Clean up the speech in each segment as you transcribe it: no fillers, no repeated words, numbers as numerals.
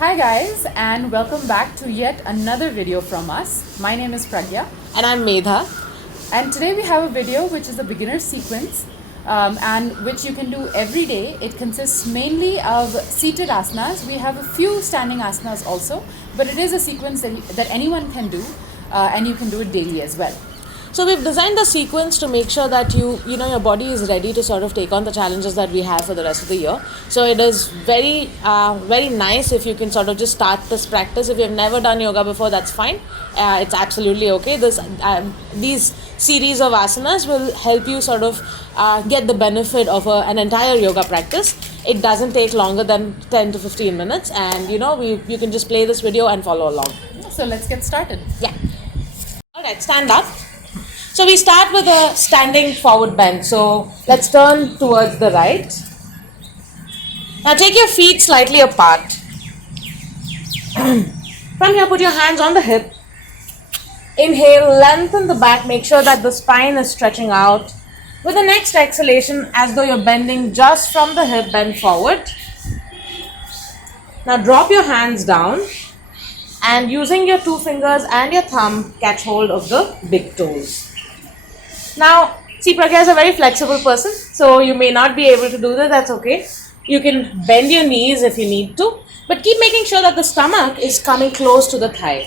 Hi guys, and welcome back to yet another video from us. My name is Pragya. And I'm Medha. And today we have a video which is a beginner sequence and which you can do every day. It consists mainly of seated asanas. We have a few standing asanas also, but it is a sequence that anyone can do and you can do it daily as well. So we've designed the sequence to make sure that your body is ready to sort of take on the challenges that we have for the rest of the year. So it is very nice if you can sort of just start this practice. If you've never done yoga before, that's fine. It's absolutely okay. These series of asanas will help you sort of get the benefit of an entire yoga practice. It doesn't take longer than 10 to 15 minutes, and you can just play this video and follow along. So let's get started. Yeah. All right, stand up. So we start with a standing forward bend. So let's turn towards the right. Now take your feet slightly apart. From here, put your hands on the hip. Inhale, lengthen the back. Make sure that the spine is stretching out. With the next exhalation, as though you're bending just from the hip, bend forward. Now drop your hands down. And using your two fingers and your thumb, catch hold of the big toes. Now, see, Pragya is a very flexible person, so you may not be able to do that, that's okay. You can bend your knees if you need to, but keep making sure that the stomach is coming close to the thigh.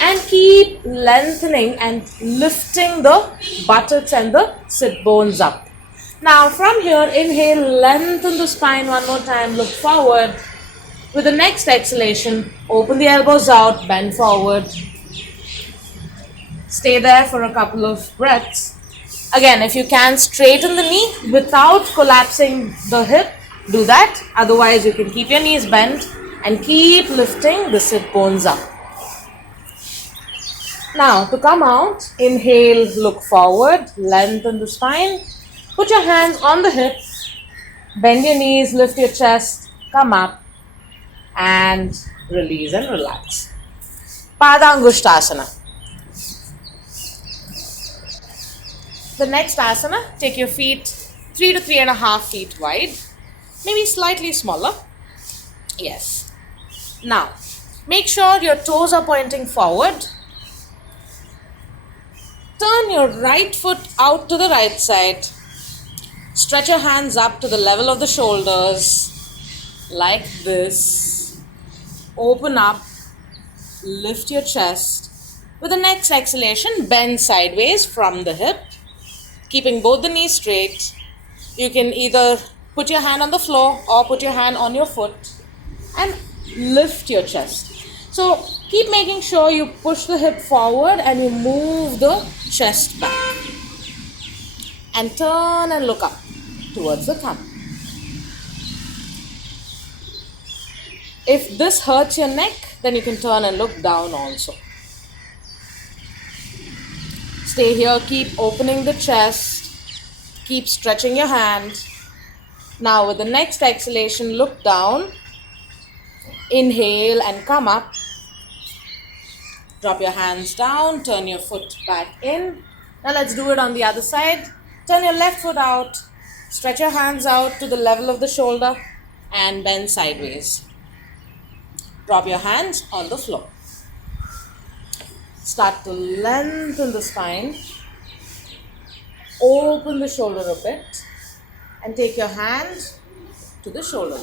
And keep lengthening and lifting the buttocks and the sit bones up. Now, from here, inhale, lengthen the spine one more time, look forward. With the next exhalation, open the elbows out, bend forward. Stay there for a couple of breaths. Again, if you can, straighten the knee without collapsing the hip, do that. Otherwise, you can keep your knees bent and keep lifting the sit bones up. Now, to come out, inhale, look forward, lengthen the spine. Put your hands on the hip, bend your knees, lift your chest, come up, and release and relax. Padangushtasana. The next asana, take your feet 3 to 3.5 feet wide, maybe slightly smaller. Yes. Now, make sure your toes are pointing forward. Turn your right foot out to the right side. Stretch your hands up to the level of the shoulders, like this. Open up, lift your chest. With the next exhalation, bend sideways from the hip. Keeping both the knees straight. You can either put your hand on the floor or put your hand on your foot and lift your chest. So keep making sure you push the hip forward and you move the chest back. And turn and look up towards the thumb. If this hurts your neck, then you can turn and look down also. Stay here, keep opening the chest, keep stretching your hand. Now with the next exhalation, look down, inhale and come up. Drop your hands down, turn your foot back in. Now let's do it on the other side. Turn your left foot out, stretch your hands out to the level of the shoulder and bend sideways. Drop your hands on the floor. Start to lengthen the spine, open the shoulder a bit, and take your hand to the shoulder.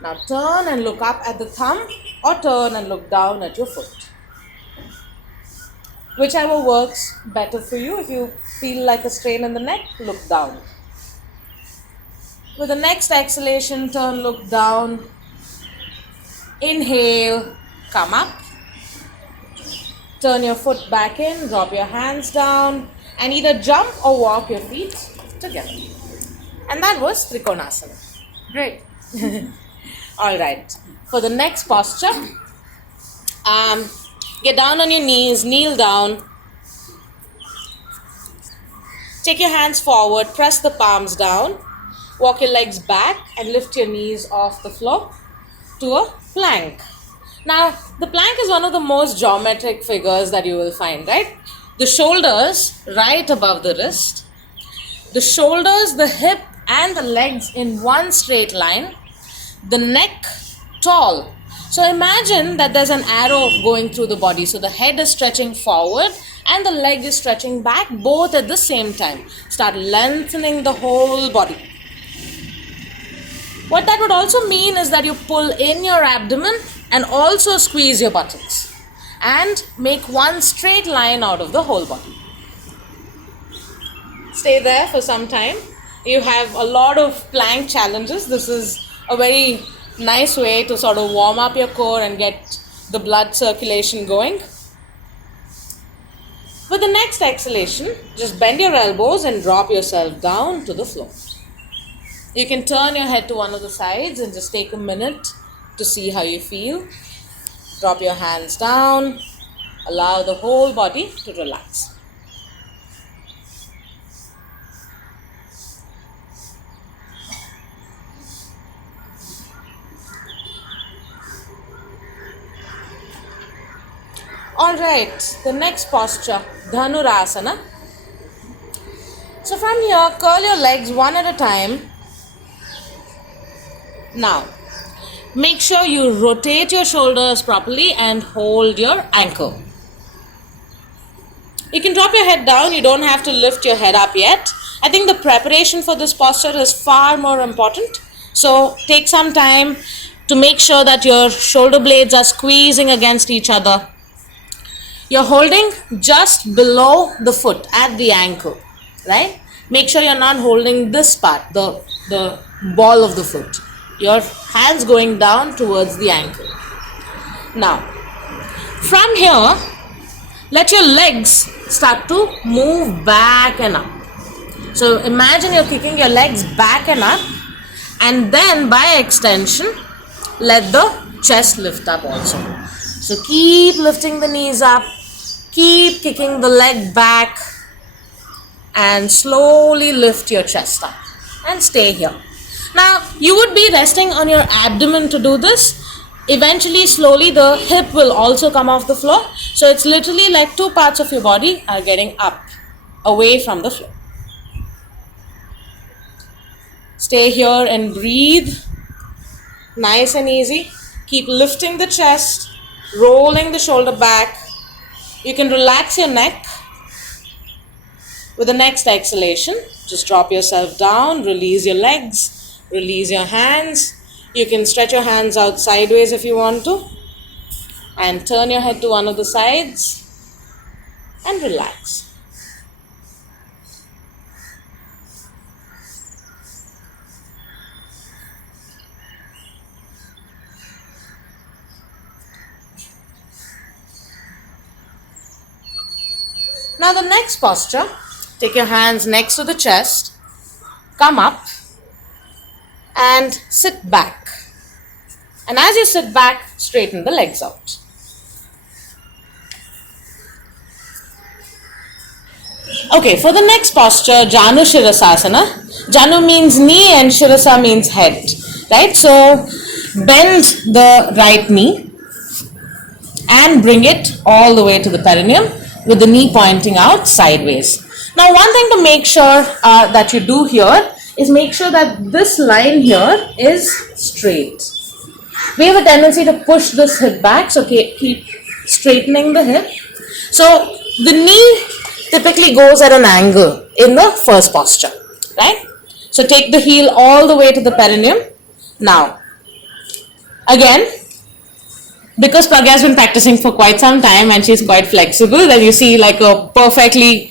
Now turn and look up at the thumb or turn and look down at your foot. Whichever works better for you. If you feel like a strain in the neck, look down. With the next exhalation, turn, look down. Inhale, come up. Turn your foot back in, drop your hands down, and either jump or walk your feet together. And that was Trikonasana. Great. Alright, for the next posture, get down on your knees, kneel down. Take your hands forward, press the palms down, walk your legs back and lift your knees off the floor to a plank. Now, the plank is one of the most geometric figures that you will find, right? The shoulders right above the wrist, the shoulders, the hip and the legs in one straight line, the neck tall. So imagine that there's an arrow going through the body. So the head is stretching forward and the leg is stretching back, both at the same time. Start lengthening the whole body. What that would also mean is that you pull in your abdomen and also squeeze your buttocks and make one straight line out of the whole body. Stay there for some time. You have a lot of plank challenges. This is a very nice way to sort of warm up your core and get the blood circulation going. With the next exhalation, just bend your elbows and drop yourself down to the floor. You can turn your head to one of the sides and just take a minute to see how you feel. Drop your hands down. Allow the whole body to relax. Alright, the next posture, Dhanurasana. So from here, curl your legs one at a time. Now, make sure you rotate your shoulders properly and hold your ankle. You can drop your head down, you don't have to lift your head up yet. I think the preparation for this posture is far more important. So take some time to make sure that your shoulder blades are squeezing against each other. You're holding just below the foot at the ankle, right? Make sure you're not holding this part, the ball of the foot. Your hands going down towards the ankle. Now, from here, let your legs start to move back and up. So imagine you're kicking your legs back and up, and then by extension, let the chest lift up also. So keep lifting the knees up, keep kicking the leg back, and slowly lift your chest up and stay here. Now, you would be resting on your abdomen to do this. Eventually, slowly, the hip will also come off the floor. So, it's literally like two parts of your body are getting up, away from the floor. Stay here and breathe. Nice and easy. Keep lifting the chest, rolling the shoulder back. You can relax your neck. With the next exhalation, just drop yourself down, release your legs. Release your hands. You can stretch your hands out sideways if you want to. And turn your head to one of the sides. And relax. Now the next posture, take your hands next to the chest. Come up. And sit back. And as you sit back, straighten the legs out. Okay, for the next posture, Janu Shirasasana. Janu means knee and Shirasa means head. Right? So, bend the right knee and bring it all the way to the perineum with the knee pointing out sideways. Now, one thing to make sure that you do here is make sure that this line here is straight. We have a tendency to push this hip back, so keep straightening the hip. So the knee typically goes at an angle in the first posture, right? So take the heel all the way to the perineum. Now, again, because Pragya has been practicing for quite some time and she's quite flexible, then you see like a perfectly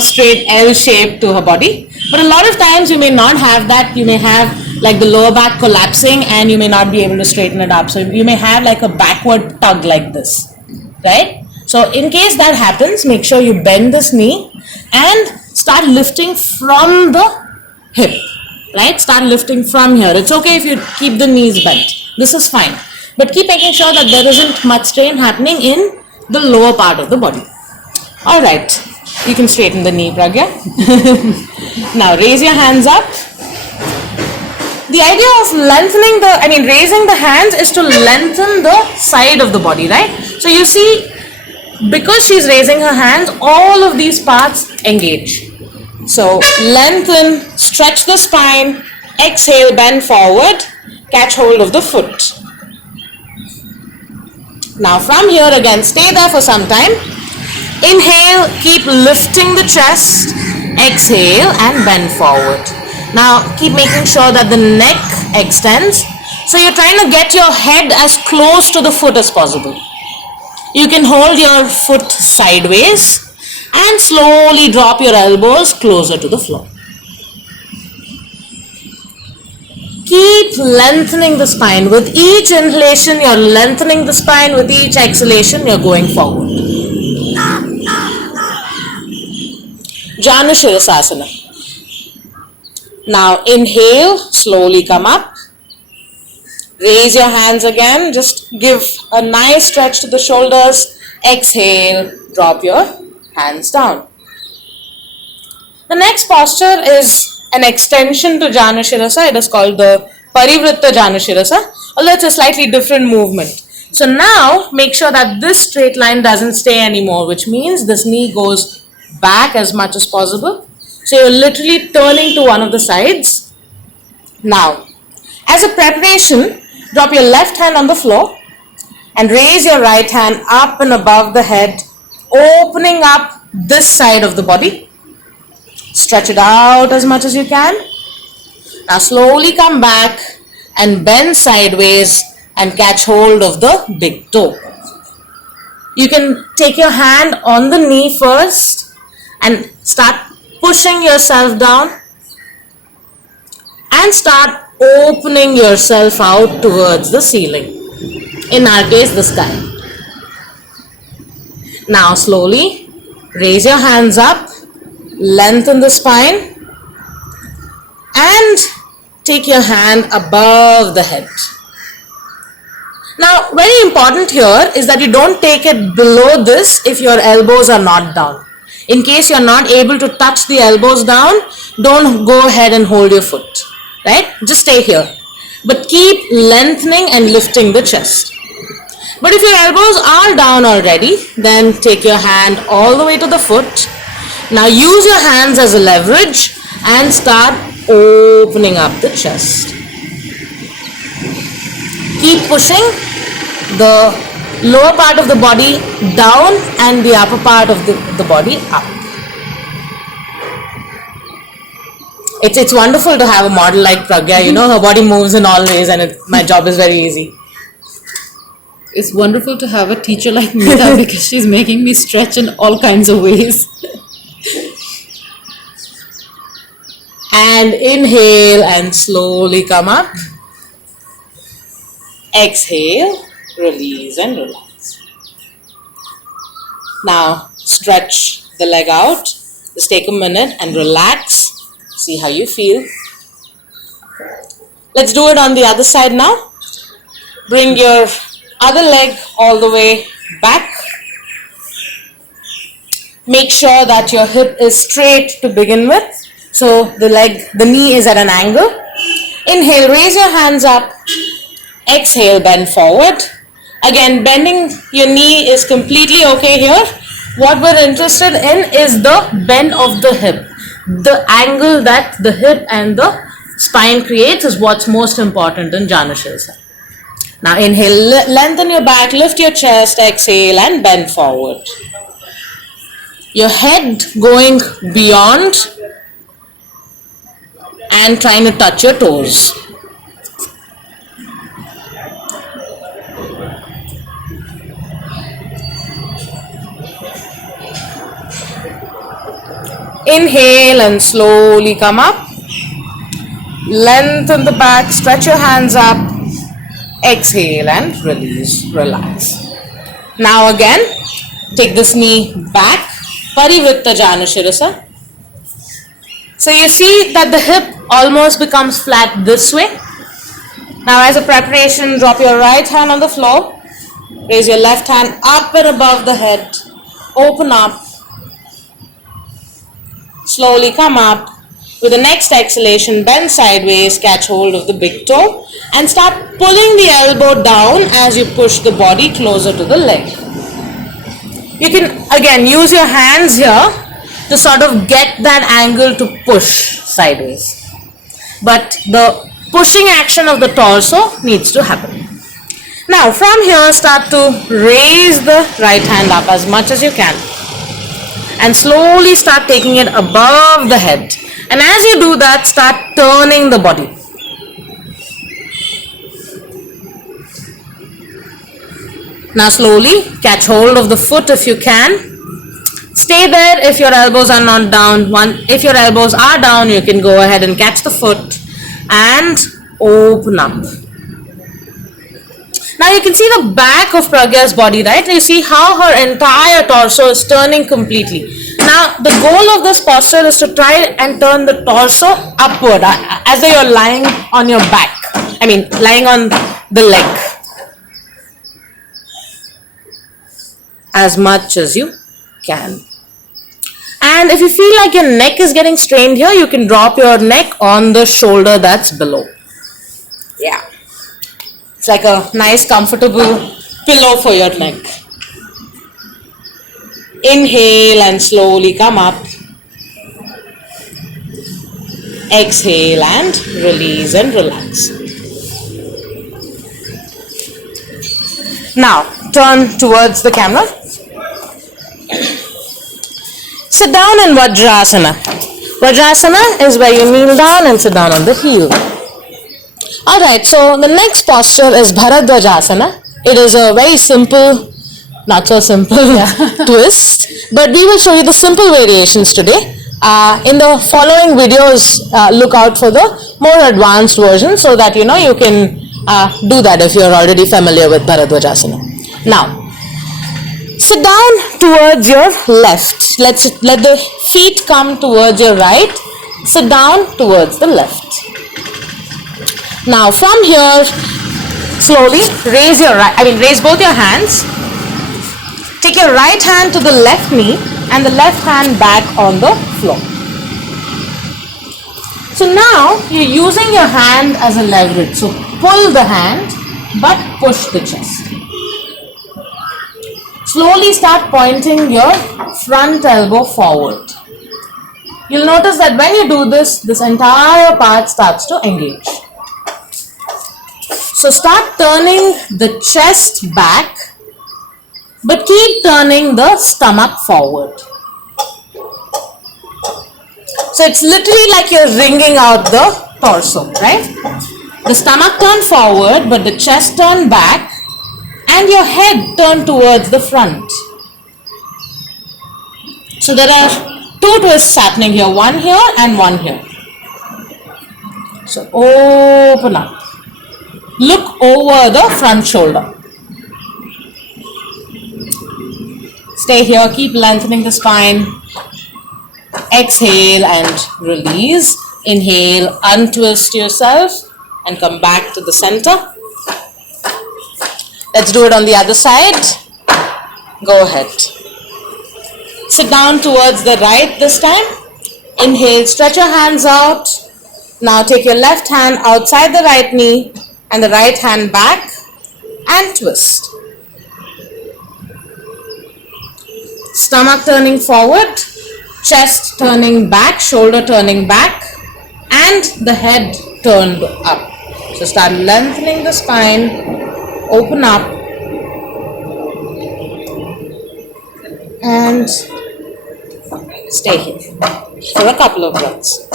straight L shape to her body. But a lot of times you may not have that. You may have like the lower back collapsing and you may not be able to straighten it up. So you may have like a backward tug like this, right? So in case that happens, make sure you bend this knee and start lifting from the hip, right? Start lifting from here. It's okay if you keep the knees bent. This is fine. But keep making sure that there isn't much strain happening in the lower part of the body. Alright. You can straighten the knee, Pragya. Now raise your hands up. The idea of raising the hands is to lengthen the side of the body, right? So you see, because she's raising her hands, all of these parts engage. So lengthen, stretch the spine, exhale, bend forward, catch hold of the foot. Now from here again, stay there for some time. Inhale, keep lifting the chest. Exhale and bend forward. Now keep making sure that the neck extends. So you're trying to get your head as close to the foot as possible. You can hold your foot sideways and slowly drop your elbows closer to the floor. Keep lengthening the spine. With each inhalation, you're lengthening the spine. With each exhalation, you're going forward. Janu Shirasasana. Now inhale, slowly come up. Raise your hands again. Just give a nice stretch to the shoulders. Exhale, drop your hands down. The next posture is an extension to Janu Shirasa. It is called the Parivritta Janu Shirasa, although it's a slightly different movement. So now make sure that this straight line doesn't stay anymore, which means this knee goes back as much as possible. So you're literally turning to one of the sides. Now, as a preparation, drop your left hand on the floor and raise your right hand up and above the head, opening up this side of the body. Stretch it out as much as you can. Now slowly come back and bend sideways and catch hold of the big toe. You can take your hand on the knee first and start pushing yourself down and start opening yourself out towards the ceiling. In our case, the sky. Now slowly raise your hands up, lengthen the spine and take your hand above the head. Now, very important here is that you don't take it below this if your elbows are not down. In case you're not able to touch the elbows down, don't go ahead and hold your foot, right? Just stay here. But keep lengthening and lifting the chest. But if your elbows are down already, then take your hand all the way to the foot. Now use your hands as a leverage and start opening up the chest. Keep pushing the lower part of the body down and the upper part of the body up. It's wonderful to have a model like Pragya, you know, her body moves in all ways and my job is very easy. It's wonderful to have a teacher like Meeta because she's making me stretch in all kinds of ways. And inhale and slowly come up. Exhale, release and relax. Now stretch the leg out. Just take a minute and relax. See how you feel. Let's do it on the other side now. Bring your other leg all the way back. Make sure that your hip is straight to begin with. So the knee is at an angle. Inhale, raise your hands up. Exhale, bend forward. Again, bending your knee is completely okay here. What we're interested in is the bend of the hip. The angle that the hip and the spine creates is what's most important in Janu Shirasa. Now inhale, lengthen your back, lift your chest, exhale and bend forward. Your head going beyond and trying to touch your toes. Inhale and slowly come up. Lengthen the back, stretch your hands up. Exhale and release, relax. Now again, take this knee back. Parivritta Janu Shirasa. So you see that the hip almost becomes flat this way. Now as a preparation, drop your right hand on the floor. Raise your left hand up and above the head. Open up. Slowly come up. With the next exhalation, bend sideways, catch hold of the big toe and start pulling the elbow down as you push the body closer to the leg. You can again use your hands here to sort of get that angle to push sideways. But the pushing action of the torso needs to happen. Now from here start to raise the right hand up as much as you can and slowly start taking it above the head. And as you do that, start turning the body. Now slowly catch hold of the foot if you can. Stay there if your elbows are not down. If your elbows are down, you can go ahead and catch the foot and open up. Now you can see the back of Pragya's body, right? You see how her entire torso is turning completely. Now the goal of this posture is to try and turn the torso upward as though you're lying on your back. Lying on the leg. As much as you can. And if you feel like your neck is getting strained here, you can drop your neck on the shoulder that's below. Yeah. It's like a nice comfortable pillow for your neck. Inhale and slowly come up. Exhale and release and relax. Now turn towards the camera. Sit down in Vajrasana. Vajrasana is where you kneel down and sit down on the heel. Alright, so the next posture is Bharadwajasana. It is a very simple, not so simple twist, but we will show you the simple variations today. In the following videos, look out for the more advanced version so that you can do that if you're already familiar with Bharadwajasana. Now, sit down towards your left. Let the feet come towards your right. Sit down towards the left. Now from here, slowly raise both your hands. Take your right hand to the left knee and the left hand back on the floor. So now you're using your hand as a leverage. So pull the hand but push the chest. Slowly start pointing your front elbow forward. You'll notice that when you do this entire part starts to engage. So start turning the chest back, but keep turning the stomach forward. So it's literally like you're wringing out the torso, right? The stomach turn forward, but the chest turn back, and your head turn towards the front. So there are two twists happening here, one here and one here. So open up. Look over the front shoulder. Stay here, keep lengthening the spine. Exhale and release. Inhale, untwist yourself and come back to the center. Let's do it on the other side. Go ahead. Sit down towards the right this time. Inhale, stretch your hands out. Now take your left hand outside the right knee and the right hand back and twist. Stomach turning forward, chest turning back, shoulder turning back, and the head turned up. So start lengthening the spine, open up, and stay here for a couple of breaths.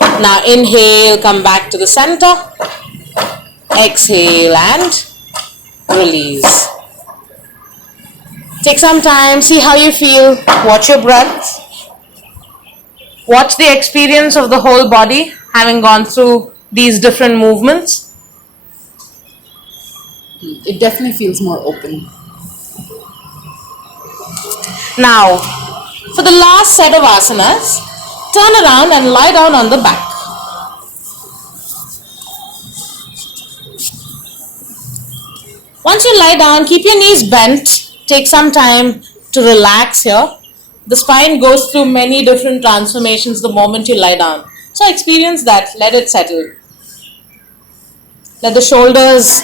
Now inhale, come back to the center. Exhale and release. Take some time, see how you feel. Watch your breath. Watch the experience of the whole body having gone through these different movements. It definitely feels more open. Now, for the last set of asanas, turn around and lie down on the back. Once you lie down, keep your knees bent. Take some time to relax here. The spine goes through many different transformations the moment you lie down. So experience that. Let it settle. Let the shoulders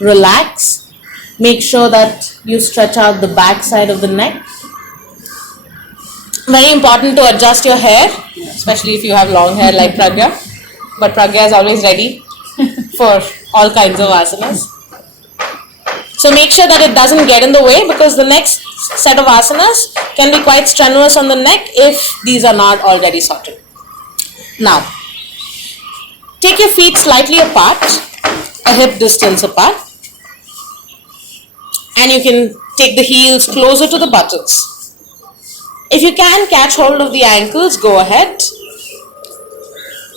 relax. Make sure that you stretch out the back side of the neck. Very important to adjust your hair, especially if you have long hair like Pragya. but Pragya is always ready for all kinds of asanas. So make sure that it doesn't get in the way, because the next set of asanas can be quite strenuous on the neck if these are not already sorted. Now, take your feet slightly apart, a hip distance apart, and you can take the heels closer to the buttocks. If you can catch hold of the ankles, go ahead.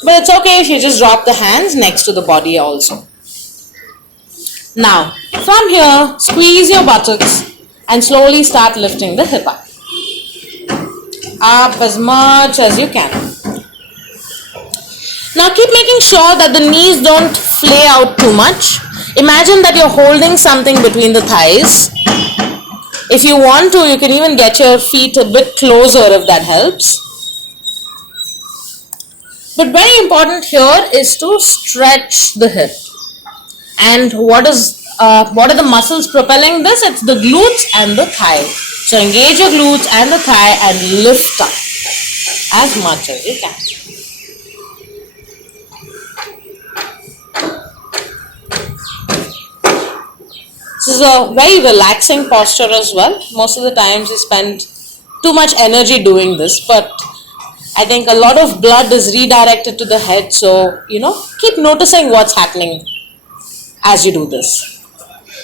But it's okay if you just drop the hands next to the body also. Now, from here, squeeze your buttocks and slowly start lifting the hip up. Up as much as you can. Now keep making sure that the knees don't flay out too much. Imagine that you're holding something between the thighs. If you want to, you can even get your feet a bit closer if that helps. But very important here is to stretch the hip. And what are the muscles propelling this? It's the glutes and the thigh. So engage your glutes and the thigh and lift up as much as you can. This is a very relaxing posture as well. Most of the times you spend too much energy doing this, but I think a lot of blood is redirected to the head. So, keep noticing what's happening as you do this.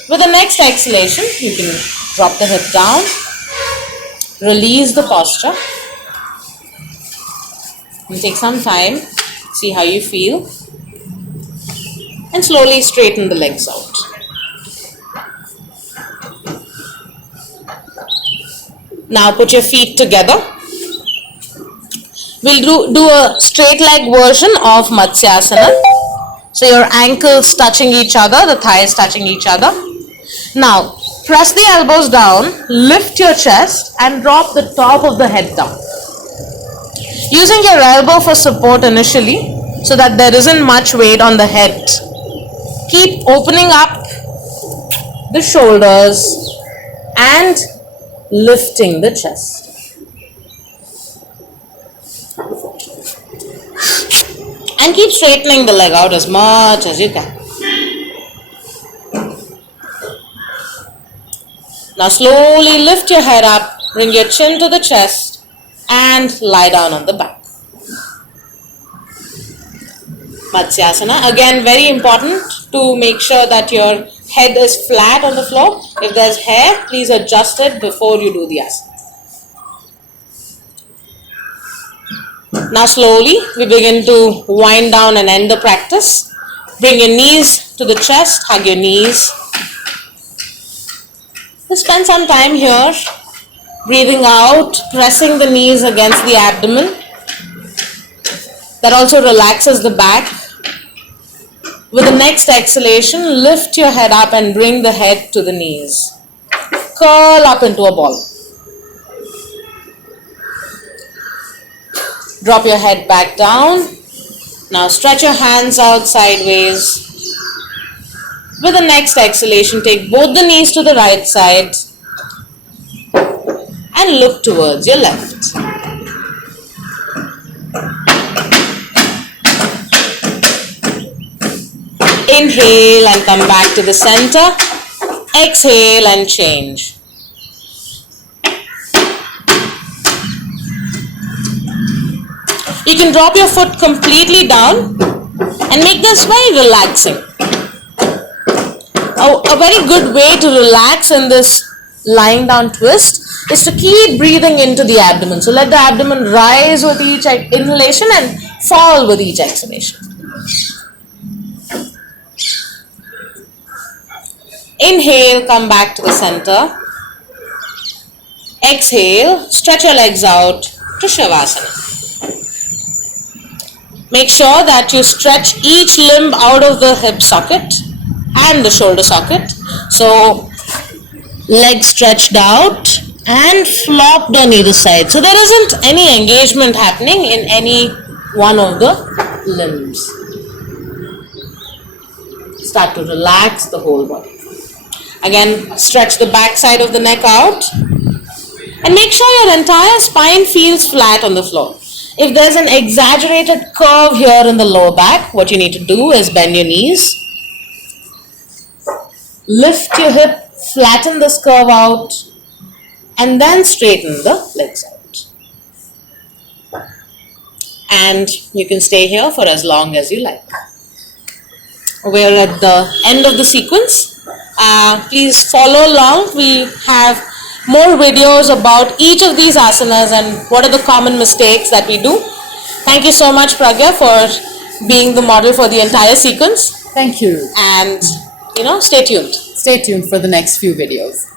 With the next exhalation, you can drop the hip down, release the posture, and take some time, see how you feel, and slowly straighten the legs out. Now put your feet together. We'll do a straight leg version of Matsyasana. So your ankles touching each other, the thighs touching each other. Now press the elbows down, lift your chest and drop the top of the head down. Using your elbow for support initially so that there isn't much weight on the head. Keep opening up the shoulders and lifting the chest. And keep straightening the leg out as much as you can. Now slowly lift your head up, bring your chin to the chest and lie down on the back. Matsyasana. Again, very important to make sure that your head is flat on the floor. If there's hair, please adjust it before you do the asana. Now slowly we begin to wind down and end the practice. Bring your knees to the chest, hug your knees. Just spend some time here, breathing out, pressing the knees against the abdomen. That also relaxes the back. With the next exhalation, lift your head up and bring the head to the knees. Curl up into a ball. Drop your head back down. Now stretch your hands out sideways. With the next exhalation, take both the knees to the right side and look towards your left. Inhale and come back to the center. Exhale and change. You can drop your foot completely down and make this very relaxing. A very good way to relax in this lying down twist is to keep breathing into the abdomen. So let the abdomen rise with each inhalation and fall with each exhalation. Inhale, come back to the center. Exhale, stretch your legs out to Shavasana. Make sure that you stretch each limb out of the hip socket and the shoulder socket. So legs stretched out and flopped on either side. So there isn't any engagement happening in any one of the limbs. Start to relax the whole body. Again, stretch the back side of the neck out and make sure your entire spine feels flat on the floor. If there's an exaggerated curve here in the lower back, what you need to do is bend your knees, lift your hip, flatten this curve out, and then straighten the legs out. And you can stay here for as long as you like. We're at the end of the sequence. Please follow along. We have more videos about each of these asanas and what are the common mistakes that we do. Thank you so much, Pragya, for being the model for the entire sequence. Thank you. And, stay tuned. Stay tuned for the next few videos.